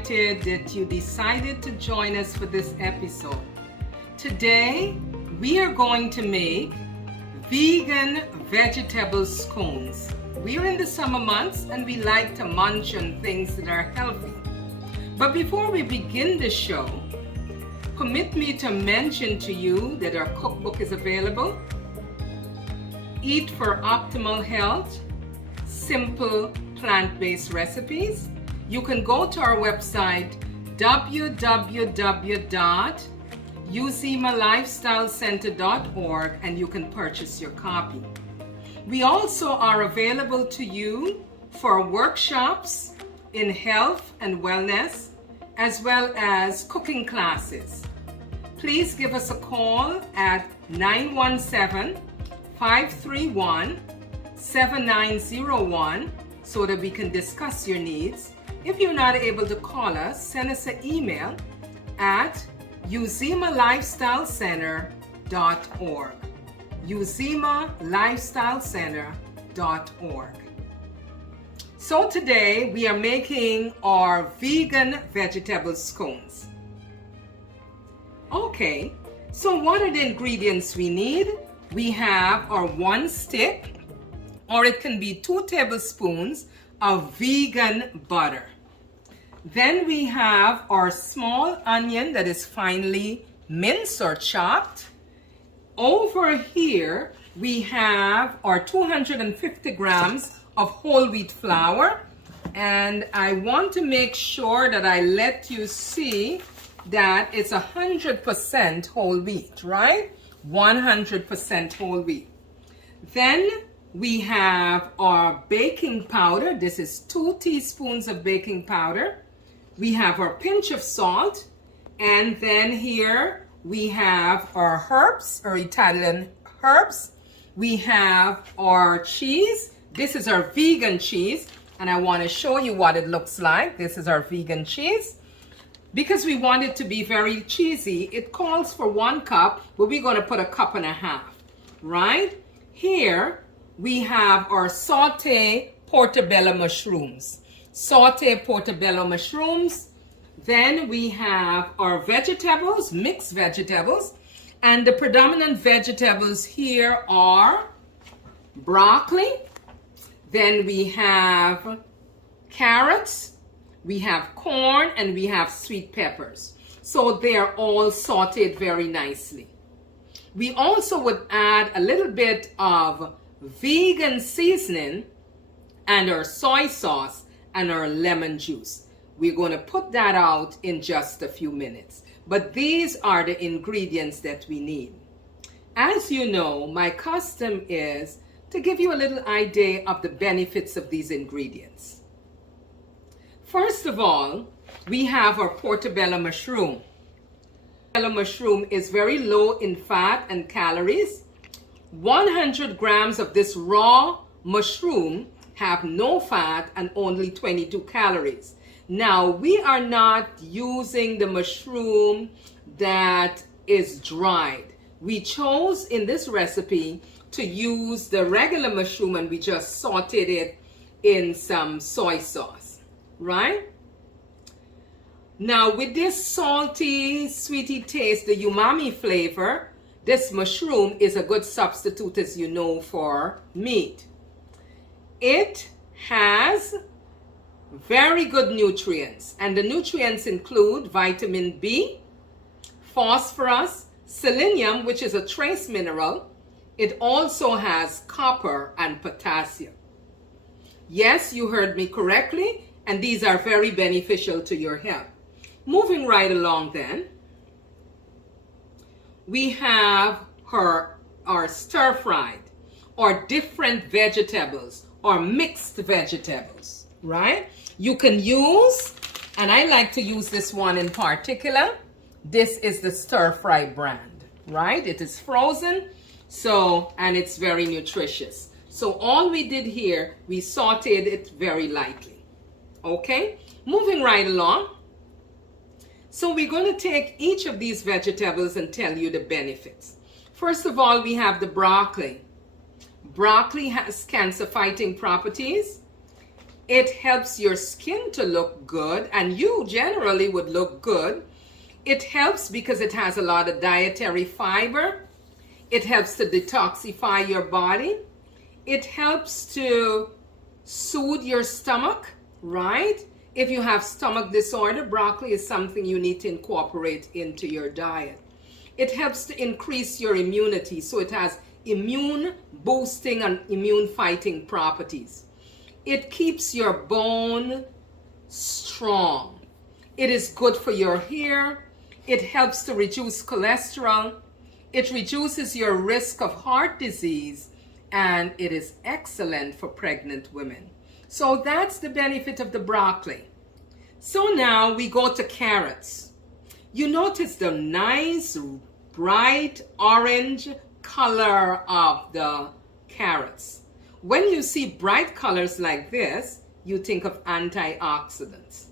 delighted that you decided to join us for this episode. Today, we are going to make vegan vegetable scones. We're in the summer months and we like to munch on things that are healthy. But before we begin the show, permit me to mention to you that our cookbook is available. Eat for Optimal Health, Simple Plant-Based Recipes. You can go to our website www.uzimalifestylecenter.org and you can purchase your copy. We also are available to you for workshops in health and wellness, as well as cooking classes. Please give us a call at 917-531-7901 so that we can discuss your needs. If you're not able to call us, send us an email at uzimalifestylecenter.org. uzimalifestylecenter.org. So today we are making our vegan vegetable scones. Okay, so what are the ingredients we need? We have our 1 stick, or it can be 2 tablespoons of vegan butter. Then we have our small onion that is finely minced or chopped. Over here, we have our 250 grams of whole wheat flour. And I want to make sure that I let you see that it's 100% whole wheat, right? 100% whole wheat. Then we have our baking powder. This is 2 teaspoons of baking powder. We have our pinch of salt. And then here we have our herbs, our Italian herbs. We have our cheese. This is our vegan cheese. And I want to show you what it looks like. This is our vegan cheese. Because we want it to be very cheesy, it calls for 1 cup, but we're going to put 1.5 cups, right? Here we have our sauté portobello mushrooms. Sauté portobello mushrooms. Then we have our vegetables, mixed vegetables. And the predominant vegetables here are broccoli. Then we have carrots. We have corn and we have sweet peppers. So they are all sauteed very nicely. We also would add a little bit of vegan seasoning and our soy sauce and our lemon juice. We're going to put that out in just a few minutes. But these are the ingredients that we need. As you know, my custom is to give you a little idea of the benefits of these ingredients. First of all, we have our portobello mushroom. Portobello mushroom is very low in fat and calories. 100 grams of this raw mushroom have no fat and only 22 calories. Now, we are not using the mushroom that is dried. We chose in this recipe to use the regular mushroom and we just sauteed it in some soy sauce. Right? Now with this salty, sweety taste, the umami flavor, this mushroom is a good substitute, as you know, for meat. It has very good nutrients, and the nutrients include vitamin B, phosphorus, selenium, which is a trace mineral. It also has copper and potassium. Yes, you heard me correctly. And these are very beneficial to your health. Moving right along then, we have our stir-fried or different vegetables or mixed vegetables, right? You can use, and I like to use this one in particular. This is the stir-fry brand, right? It is frozen, and it's very nutritious. So all we did here, we sauteed it very lightly. Okay, moving right along. So we're going to take each of these vegetables and tell you the benefits. First of all, we have the broccoli. Broccoli has cancer-fighting properties. It helps your skin to look good, and you generally would look good. It helps because it has a lot of dietary fiber. It helps to detoxify your body. It helps to soothe your stomach, right? If you have stomach disorder, broccoli is something you need to incorporate into your diet. It helps to increase your immunity, so it has immune boosting and immune fighting properties. It keeps your bone strong. It is good for your hair. It helps to reduce cholesterol. It reduces your risk of heart disease, and it is excellent for pregnant women. So that's the benefit of the broccoli. So now we go to carrots. You notice the nice bright orange color of the carrots. When you see bright colors like this, you think of antioxidants.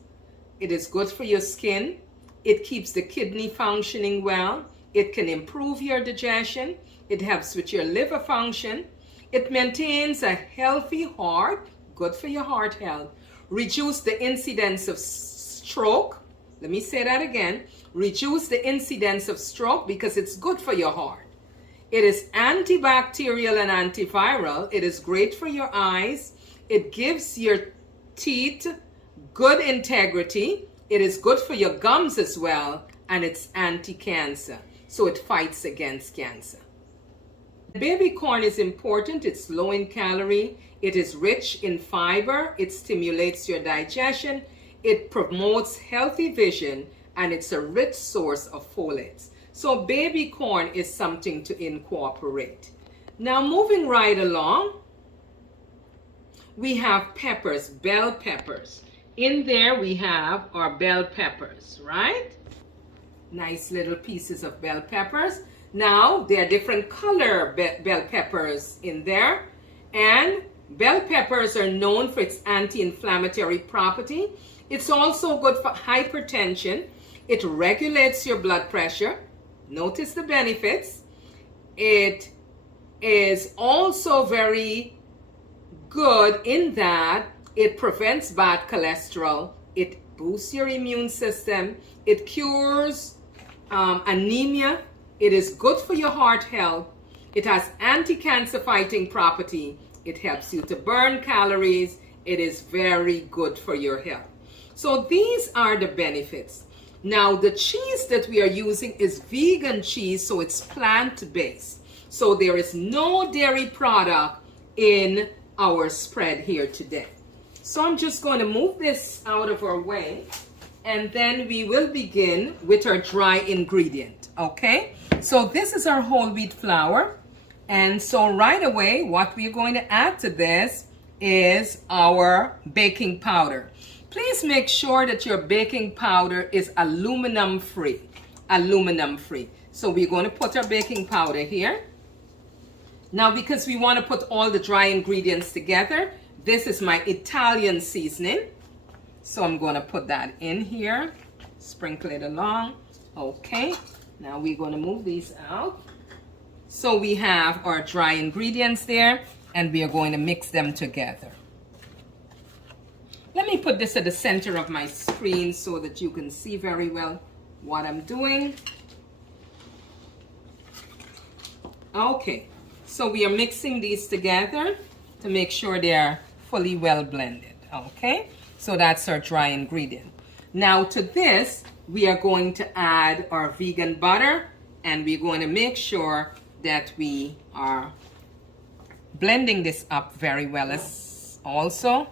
It is good for your skin. It keeps the kidney functioning well. It can improve your digestion. It helps with your liver function. It maintains a healthy heart, good for your heart health. Reduce the incidence of stroke. Let me say that again. Reduce the incidence of stroke because it's good for your heart. It is antibacterial and antiviral. It is great for your eyes. It gives your teeth good integrity. It is good for your gums as well. And it's anti-cancer. So it fights against cancer. Baby corn is important. It's low in calorie. It is rich in fiber. It stimulates your digestion. It promotes healthy vision. And it's a rich source of folates. So baby corn is something to incorporate. Now moving right along, we have peppers, bell peppers. In there we have our bell peppers, right? Nice little pieces of bell peppers. Now there are different color bell peppers in there. And bell peppers are known for its anti-inflammatory property. It's also good for hypertension. It regulates your blood pressure. Notice the benefits. It is also very good in that it prevents bad cholesterol. It boosts your immune system. It cures anemia. It is good for your heart health. It has anti-cancer fighting property. It helps you to burn calories. It is very good for your health. So these are the benefits. Now the cheese that we are using is vegan cheese, so it's plant-based. So there is no dairy product in our spread here today. So I'm just going to move this out of our way, and then we will begin with our dry ingredient, okay? So this is our whole wheat flour, and so right away what we're going to add to this is our baking powder. Please make sure that your baking powder is aluminum free. Aluminum free. So we're going to put our baking powder here. Now because we want to put all the dry ingredients together, this is my Italian seasoning. So I'm going to put that in here. Sprinkle it along. Okay. Now we're going to move these out. So we have our dry ingredients there, and we are going to mix them together. Let me put this at the center of my screen so that you can see very well what I'm doing. Okay, so we are mixing these together to make sure they are fully well blended. Okay, so that's our dry ingredient. Now to this, we are going to add our vegan butter, and we're going to make sure that we are blending this up very well as also.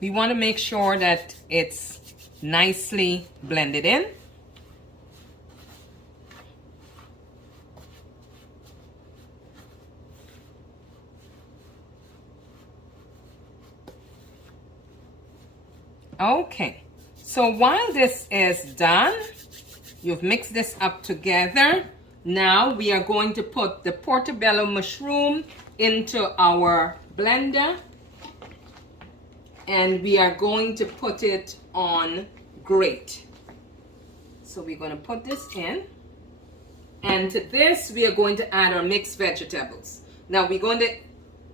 We want to make sure that it's nicely blended in. Okay, so while this is done, you've mixed this up together. Now we are going to put the portobello mushroom into our blender. And we are going to put it on Great. So we're going to put this in. And to this, we are going to add our mixed vegetables. Now we're going to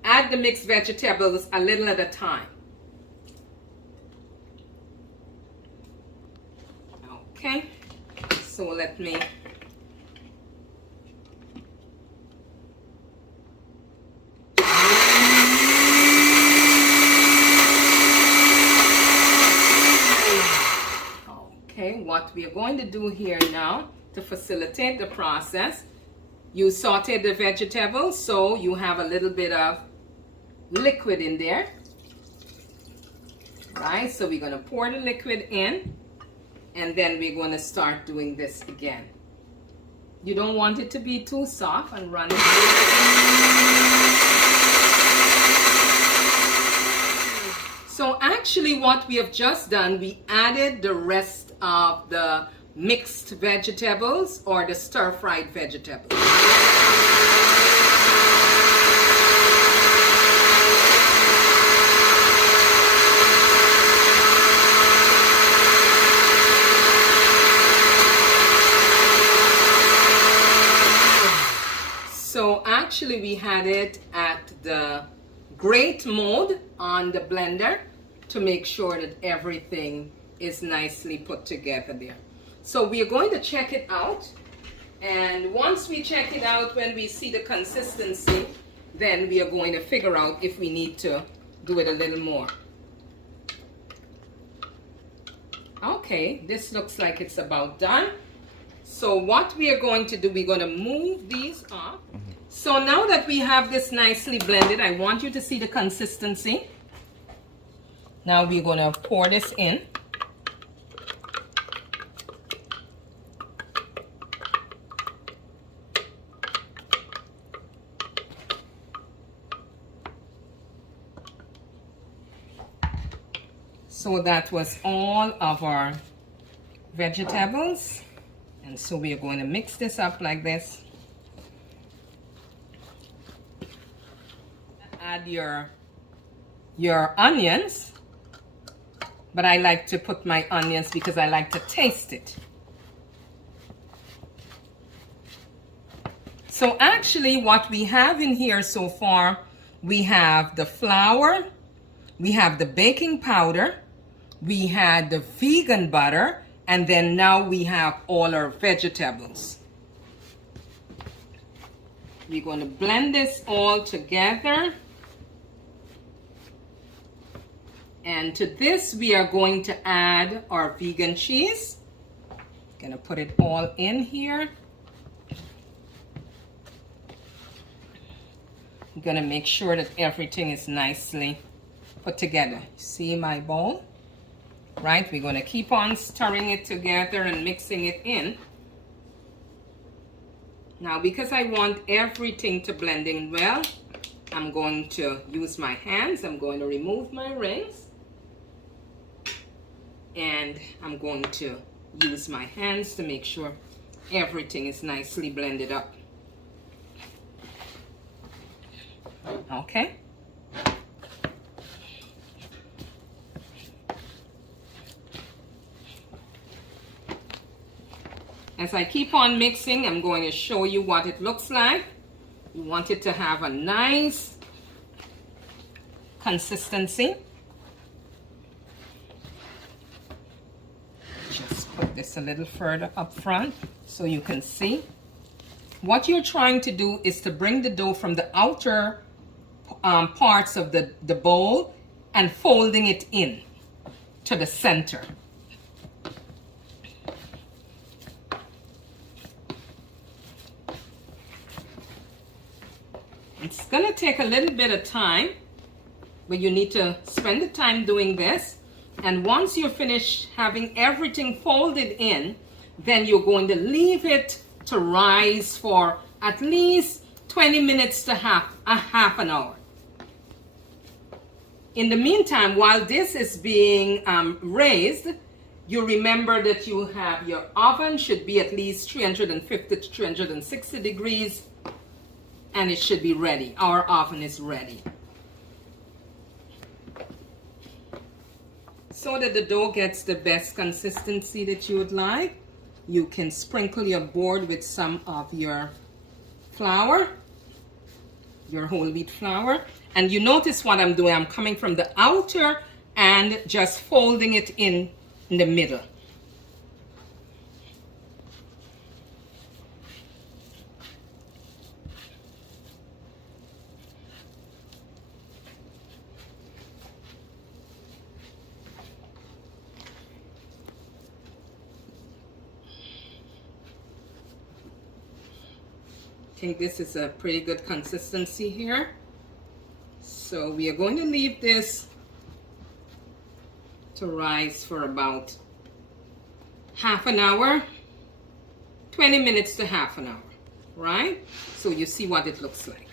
add the mixed vegetables a little at a time. Okay, so let me what we are going to do here now to facilitate the process, you sauteed the vegetables, so you have a little bit of liquid in there, right? So we're going to pour the liquid in, and then we're going to start doing this again. You don't want it to be too soft and runny. So actually what we have just done, we added the rest of the mixed vegetables or the stir-fried vegetables. So actually we had it at the grate mode on the blender to make sure that everything is nicely put together there. So we are going to check it out, and once we check it out, when we see the consistency, then we are going to figure out if we need to do it a little more. Okay, this looks like it's about done. So what we are going to do, we're going to move these off. So now that we have this nicely blended, I want you to see the consistency. Now we're going to pour this in. So that was all of our vegetables. And so we are going to mix this up like this. Add your onions. But I like to put my onions because I like to taste it. So actually what we have in here so far, we have the flour, we have the baking powder, we had the vegan butter, and then now we have all our vegetables. We're going to blend this all together. And to this, we are going to add our vegan cheese. Gonna put it all in here. I'm gonna make sure that everything is nicely put together. See my bowl? Right, we're gonna keep on stirring it together and mixing it in. Now, because I want everything to blend in well, I'm going to use my hands. I'm going to remove my rings. And I'm going to use my hands to make sure everything is nicely blended up. Okay. As I keep on mixing, I'm going to show you what it looks like. You want it to have a nice consistency. Just put this a little further up front so you can see. What you're trying to do is to bring the dough from the outer parts of the bowl and folding it in to the center. It's going to take a little bit of time, but you need to spend the time doing this. And once you're finished having everything folded in, then you're going to leave it to rise for at least 20 minutes to half an hour. In the meantime, while this is being raised, you remember that you have your oven should be at least 350 to 360 degrees. And it should be ready. Our oven is ready. So that the dough gets the best consistency that you would like, you can sprinkle your board with some of your flour, your whole wheat flour. And you notice what I'm doing. I'm coming from the outer and just folding it in the middle. I think this is a pretty good consistency here. So we are going to leave this to rise for about half an hour, 20 minutes to half an hour, right? So you see what it looks like.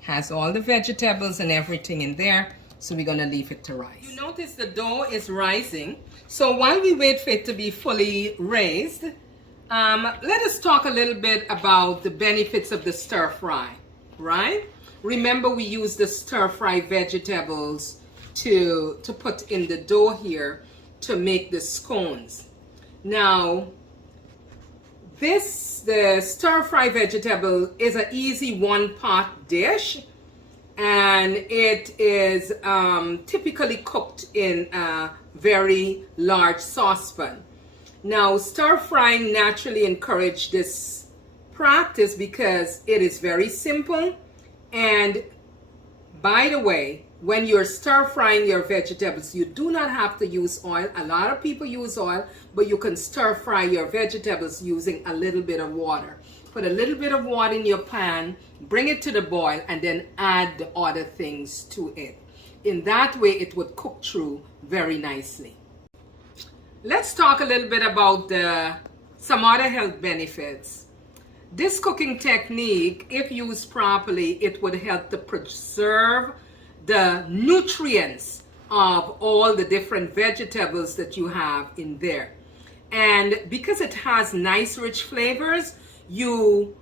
Has all the vegetables and everything in there. So we're gonna leave it to rise. You notice the dough is rising. So while we wait for it to be fully raised, let us talk a little bit about the benefits of the stir fry, right? Remember, we use the stir fry vegetables to put in the dough here to make the scones. Now, the stir fry vegetable is an easy one-pot dish, and it is typically cooked in a very large saucepan. Now, stir frying naturally encourages this practice because it is very simple. And by the way, when you're stir frying your vegetables, you do not have to use oil. A lot of people use oil, but you can stir fry your vegetables using a little bit of water. Put a little bit of water in your pan, bring it to the boil, and then add the other things to it. In that way, it would cook through very nicely. Let's talk a little bit about some other health benefits. This cooking technique, if used properly, it would help to preserve the nutrients of all the different vegetables that you have in there. And because it has nice rich flavors, you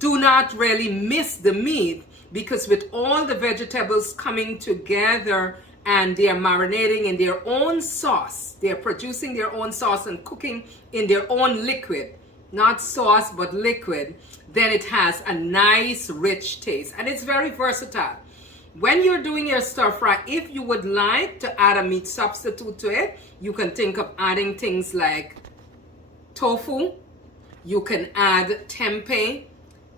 do not really miss the meat, because with all the vegetables coming together and they are marinating in their own sauce, they are producing their own sauce and cooking in their own liquid, not sauce but liquid, then it has a nice rich taste, and it's very versatile. When you're doing your stir fry, if you would like to add a meat substitute to it, you can think of adding things like tofu, you can add tempeh,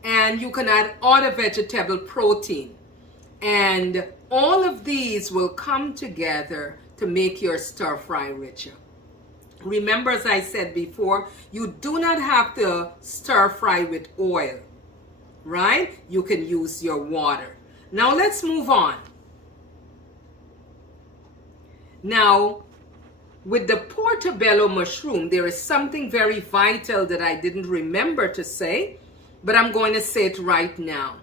and you can add other vegetable protein. And all of these will come together to make your stir fry richer. Remember, as I said before, you do not have to stir fry with oil, right? You can use your water. Now let's move on. Now, with the portobello mushroom, there is something very vital that I didn't remember to say, but I'm going to say it right now.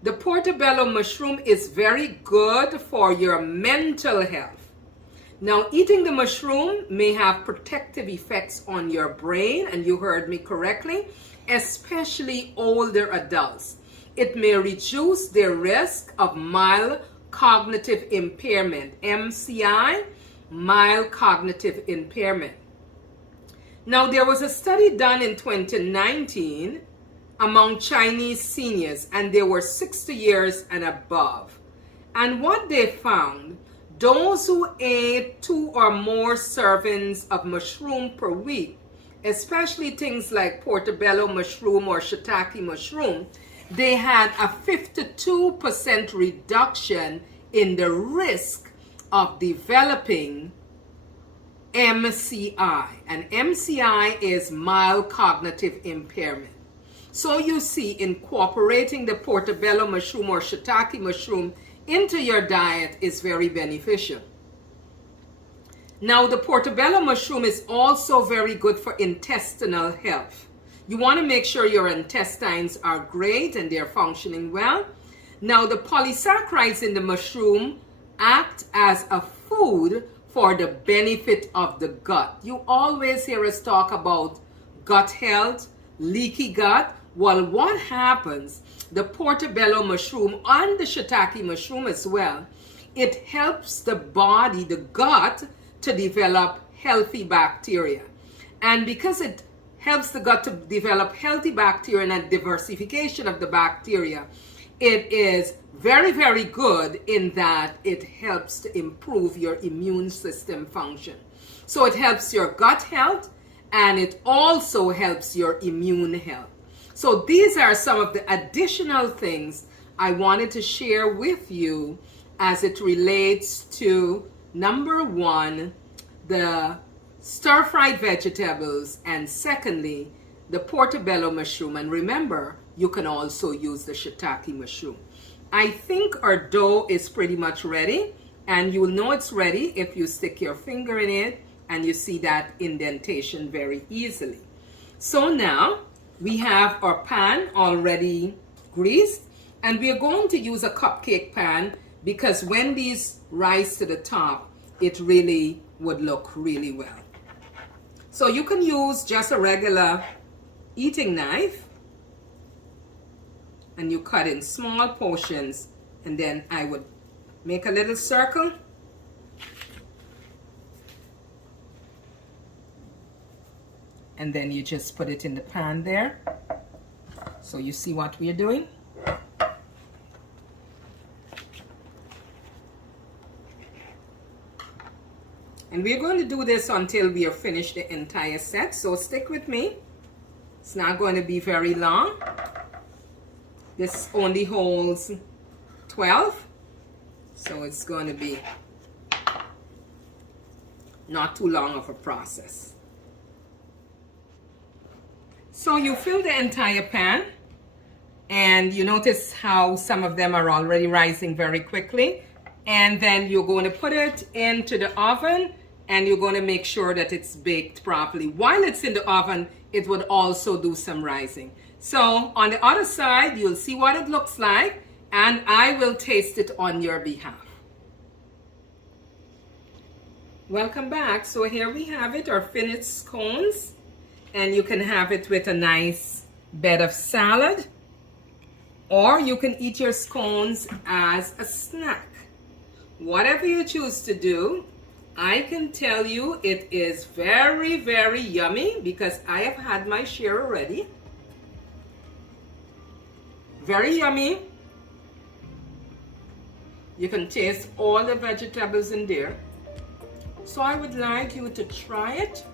The portobello mushroom is very good for your mental health. Now, eating the mushroom may have protective effects on your brain, and you heard me correctly, especially older adults. It may reduce their risk of mild cognitive impairment, MCI, mild cognitive impairment. Now, there was a study done in 2019 among Chinese seniors, and they were 60 years and above. And what they found, those who ate 2 or more servings of mushroom per week, especially things like portobello mushroom or shiitake mushroom, they had a 52% reduction in the risk of developing MCI. And MCI is mild cognitive impairment. So you see, incorporating the portobello mushroom or shiitake mushroom into your diet is very beneficial. Now, the portobello mushroom is also very good for intestinal health. You want to make sure your intestines are great and they're functioning well. Now, the polysaccharides in the mushroom act as a food for the benefit of the gut. You always hear us talk about gut health, leaky gut. Well, what happens, the portobello mushroom and the shiitake mushroom as well, it helps the body, the gut, to develop healthy bacteria. And because it helps the gut to develop healthy bacteria and a diversification of the bacteria, it is very, very good in that it helps to improve your immune system function. So it helps your gut health and it also helps your immune health. So these are some of the additional things I wanted to share with you as it relates to, number one, the stir-fried vegetables, and secondly, the portobello mushroom. And remember, you can also use the shiitake mushroom. I think our dough is pretty much ready, and you'll know it's ready if you stick your finger in it and you see that indentation very easily. So now we have our pan already greased, and we are going to use a cupcake pan because when these rise to the top, it really would look really well. So you can use just a regular eating knife and you cut in small portions, and then I would make a little circle and then you just put it in the pan there. So you see what we're doing? And we're going to do this until we have finished the entire set. So stick with me. It's not going to be very long. This only holds 12. So it's going to be not too long of a process. So you fill the entire pan. And you notice how some of them are already rising very quickly. And then you're going to put it into the oven and you're going to make sure that it's baked properly. While it's in the oven, it would also do some rising. So on the other side, you'll see what it looks like, and I will taste it on your behalf. Welcome back. So here we have it, our finished scones, and you can have it with a nice bed of salad, or you can eat your scones as a snack. Whatever you choose to do, I can tell you it is very, very yummy because I have had my share already. Very yummy. You can taste all the vegetables in there. So I would like you to try it.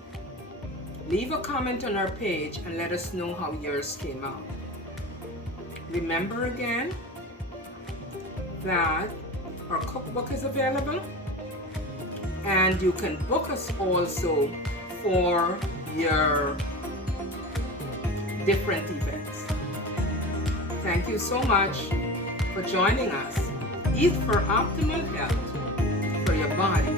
Leave a comment on our page and let us know how yours came out. Remember again that our cookbook is available, and you can book us also for your different events. Thank you so much for joining us. Eat for optimal health for your body